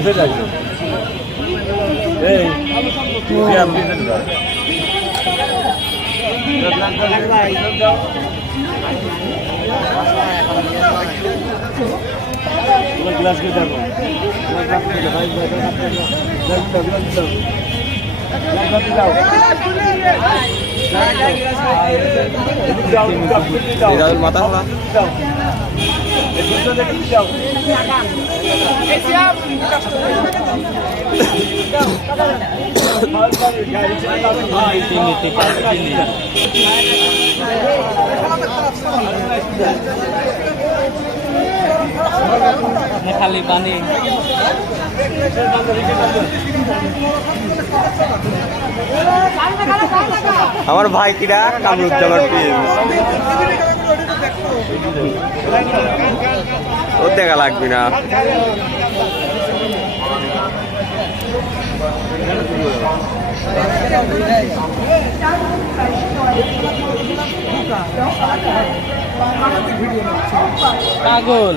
পিছে যাইছো এই তুই আমি পিছে গ্লাস কে দেখো। গ্লাস কে দেখো গ্লাস গ্লাস খালি পানি আমার ভাই কিরা কামরুজ্জামান পিস ও দেখা লাগবে না। পাগল।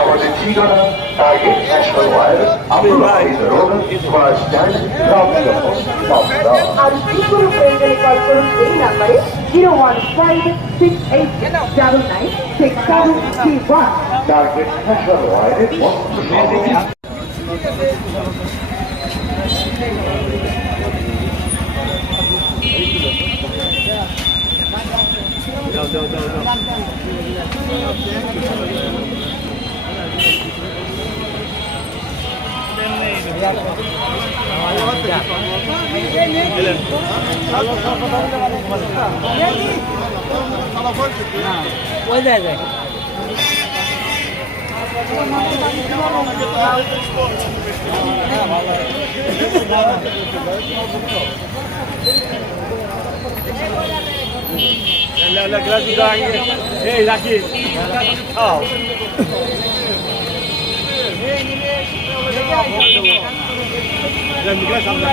আমাদের ঠিকানা টার্গেট ন্যাশনাল ওয়ার আমি ভাই road bus stand Ramnagar Malda আর যে কোনো প্রয়োজনে কল করুন এই নাম্বারে zero one five six eight double nine six seven three one target national ওয়ারের বস্ত্র ওই যায় যায় গ্লাস দুটো এই রাখি। খাও গ্লাস সামনে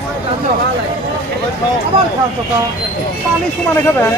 গ্লাস সামনে আগে পানি সমানে খাবেন